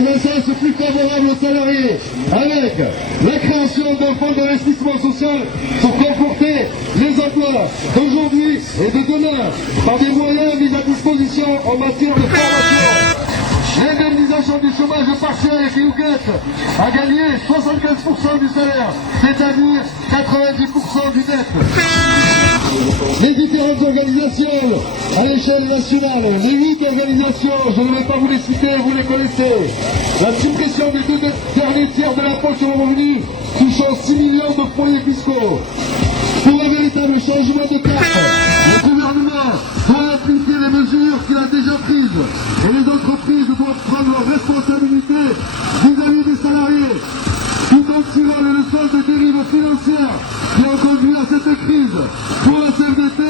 dans un sens plus favorable aux salariés, avec la création d'un fonds d'investissement social pour conforter les emplois d'aujourd'hui et de demain par des moyens mis à disposition en matière de formation. L'indemnisation du chômage partiel qui nous guette a gagné 75% du salaire, c'est-à-dire 90% du net. Les différentes organisations à l'échelle nationale, les 8 organisations, je ne vais pas vous les citer, vous les connaissez. La suppression des 2 derniers tiers de l'impôt sur le revenu touchant 6 millions de foyers fiscaux. Pour un véritable changement de cap, le gouvernement doit appliquer les mesures qu'il a déjà prises et les entreprises doivent prendre leurs responsabilités vis-à-vis des salariés, tout en tirant les leçons des dérives financières qui ont conduit à cette crise. Pour la CFDT,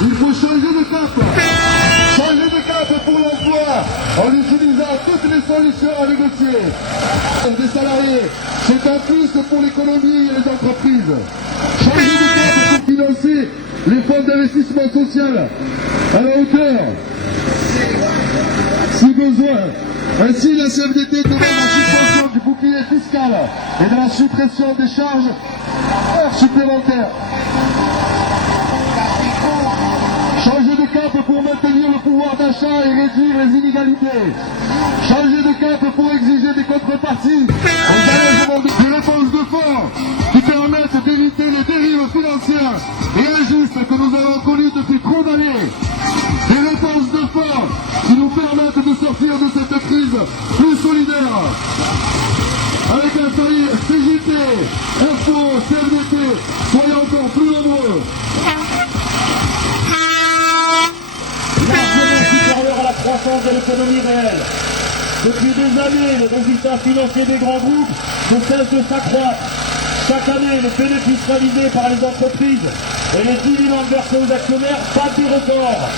il faut changer de cap. Changer de cap pour l'emploi en utilisant toutes les solutions à négocier. Des salariés, c'est un plus pour l'économie et les entreprises. Changer de cap pour financer les fonds d'investissement social à la hauteur, si besoin. Ainsi, la CFDT demande la suspension du bouclier fiscal et de la suppression des charges supplémentaires. Changer de cap pour maintenir le pouvoir d'achat et réduire les inégalités. Changer de cap pour exiger des contreparties aux allégements des réponses de fonds qui permettent d'éviter les dérives financières et injustes que nous avons connues depuis trop d'années. Des réponses de fonds qui nous permettent de sortir de cette crise plus solidaire. Avec un CJT, Info, CFDT, soyons encore plus nombreux. Largement supérieur à la croissance de l'économie réelle. Depuis des années, les résultats financiers des grands groupes ne cessent de s'accroître. Chaque année, les bénéfices réalisés par les entreprises et les dividendes versés aux actionnaires battent des records.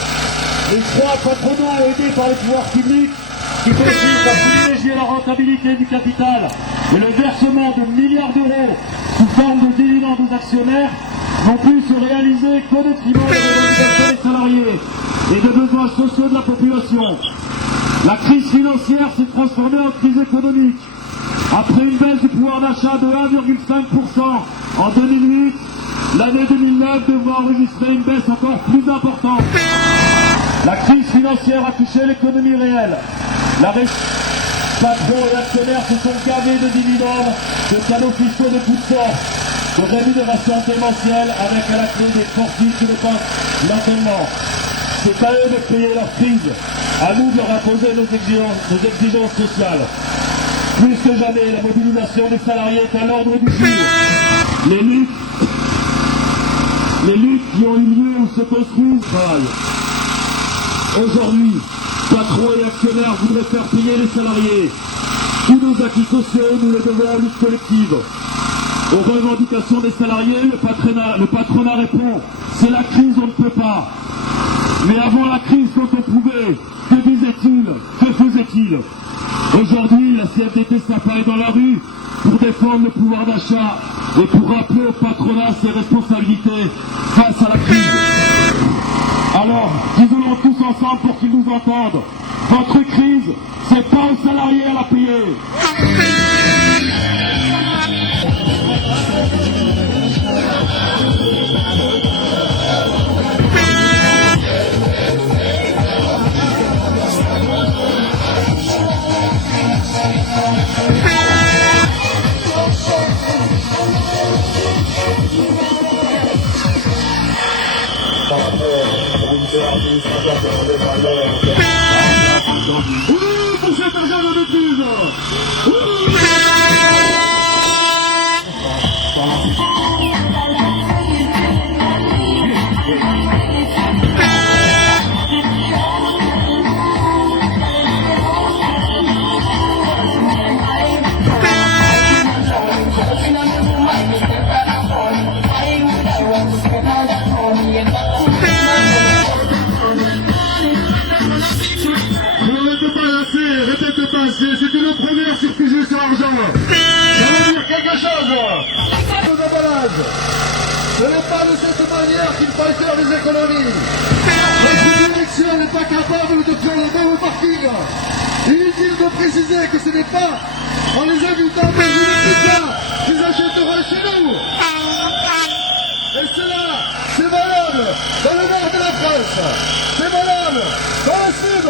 Les choix patronaux aidés par les pouvoirs publics qui consistent à privilégier la rentabilité du capital et le versement de milliards d'euros sous forme de dividendes aux actionnaires n'ont pu se réaliser qu'au détriment des revendications des salariés et des besoins sociaux de la population. La crise financière s'est transformée en crise économique. Après une baisse du pouvoir d'achat de 1,5% en 2008, l'année 2009 devra enregistrer une baisse encore plus importante. La crise financière a touché l'économie réelle. Patrons et actionnaires se sont gavés de dividendes, de cadeaux fiscaux de toutes sortes, de rémunérations démentielles avec à la clé des forfaits qui le passent maintenant. C'est à eux de payer leur crise, à nous de leur imposer nos exigences sociales. Plus que jamais, la mobilisation des salariés est à l'ordre du jour. Les luttes qui ont eu lieu ou se construisent travaillent. Aujourd'hui, patrons et actionnaires voudraient faire payer les salariés. Tous nos acquis sociaux, nous les devons en lutte collective. Aux revendications des salariés, le patronat répond « c'est la crise, on ne peut pas ». Mais avant la crise, quand on pouvait, que disait-il? Que faisait-il? Aujourd'hui, la CFDT s'apparaît dans la rue pour défendre le pouvoir d'achat et pour rappeler au patronat ses responsabilités face à la crise. Alors, disons-le tous ensemble pour qu'ils nous entendent. Votre crise, c'est pas aux salariés à la payer. Oui, pour cet argent de maîtrise. C'était le premier sur sujet sur l'argent. Ça veut dire quelque chose. Nos emballages. Ce n'est pas de cette manière qu'il faut faire les économies. Notre direction n'est pas capable de faire le même parking. Inutile de préciser que ce n'est pas en les invitant à manger des pizzas qu'ils achèteront chez nous. Et cela, c'est valable dans le nord de la France, c'est valable dans le sud,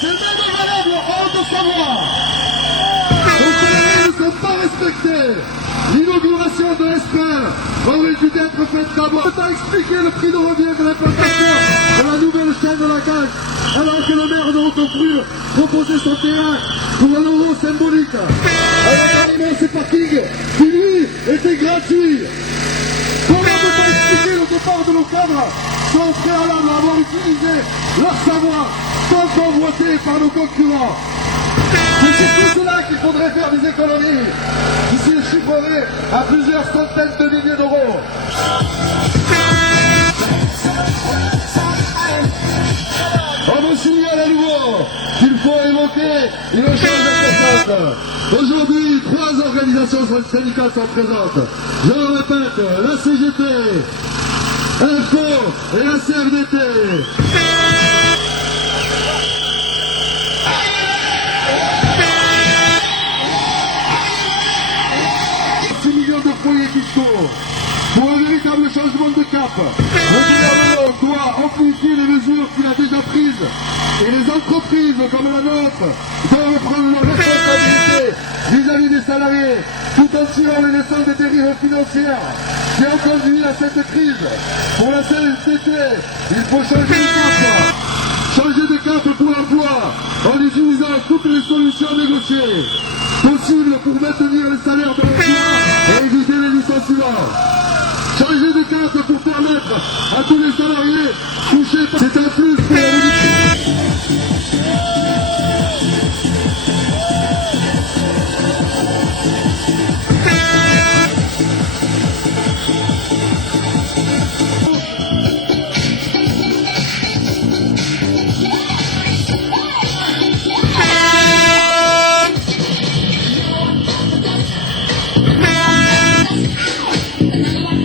c'est même valable en Haute-Savoie. Donc les règles ne sont pas respectées. L'inauguration de l'Esper aurait dû être faite d'abord. On t'a expliqué le prix de revient de l'implantation de la nouvelle chaîne de la Caisse, alors que le maire de Haute-Frue proposait son terrain pour un euro symbolique, avec un immense parking qui lui était gratuit. Comment peut-on expliquer le départ de nos cadres sans préalable à avoir utilisé leur savoir tant convoité par nos concurrents? C'est surtout cela qu'il faudrait faire des économies, qui se chiffreraient à plusieurs centaines de milliers d'euros. On me signale à nouveau qu'il faut évoquer une chose importante. Aujourd'hui, 3 organisations syndicales sont présentes. Je le répète, la CGT, INFO et la CFDT. 6 millions de foyers fiscaux. Pour un véritable changement de cap, le gouvernement doit amplifier les mesures qu'il a déjà prises. Et les entreprises comme la nôtre doivent prendre leurs responsabilités vis-à-vis des salariés, tout en tirant les leçons des dérives financières qui ont conduit à cette crise. Pour la CFDT, il faut changer de cap. Changer de cap pour l'emploi en utilisant toutes les solutions négociées possibles pour maintenir les salaires de l'emploi et éviter les licenciements. Changer de cap pour permettre à tous les salariés touchés par... C'est un plus pour la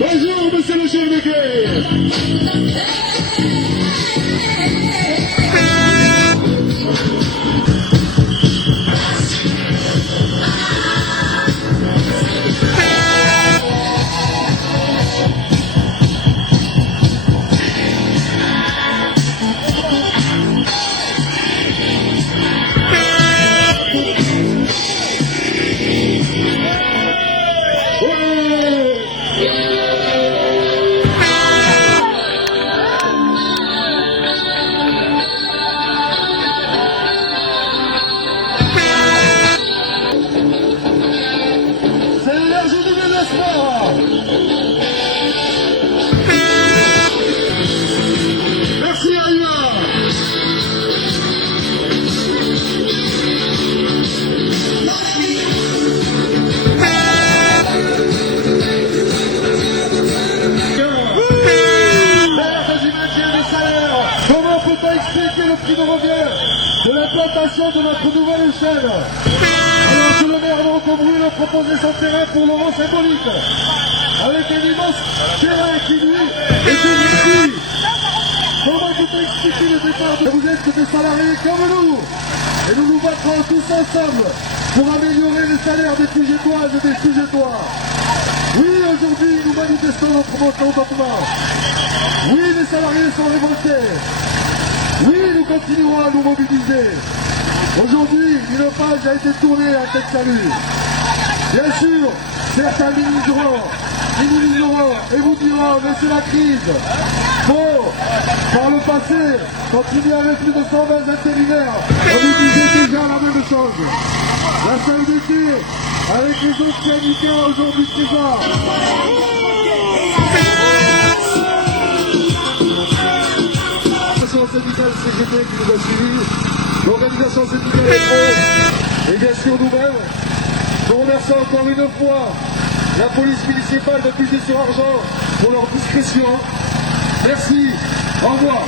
Bonjour, monsieur le chef de guerre. Merci Aïma. Comment peut-on expliquer le prix de revient de l'implantation de notre nouvelle chaîne alors que le maire de Haute-Frue proposait son terrain pour l'euro symbolique avec un immense terrain qui lui était gratuit? Comment peut-on expliquer le départ de... Vous êtes des salariés comme nous et nous nous battrons tous ensemble pour améliorer les salaires des Pugestoises et des Pugestois. Oui, aujourd'hui nous manifestons notre mécontentement. Oui, les salariés sont révoltés. Oui, nous continuerons à nous mobiliser. Aujourd'hui, une page a été tournée à Tête Salut. Bien sûr, certains minimiseront et vous diront, mais c'est la crise. Bon, par le passé, quand il y avait plus de 120 intérimaires, on nous disait déjà la même chose. La CFDT, avec les autres syndicats aujourd'hui présents. L'organisation syndicale CGT qui nous a suivis, l'organisation syndicale FO, et bien sûr nous-mêmes. Nous remercions encore une fois la police municipale de Puget-sur-Argent pour leur discrétion. Merci, au revoir.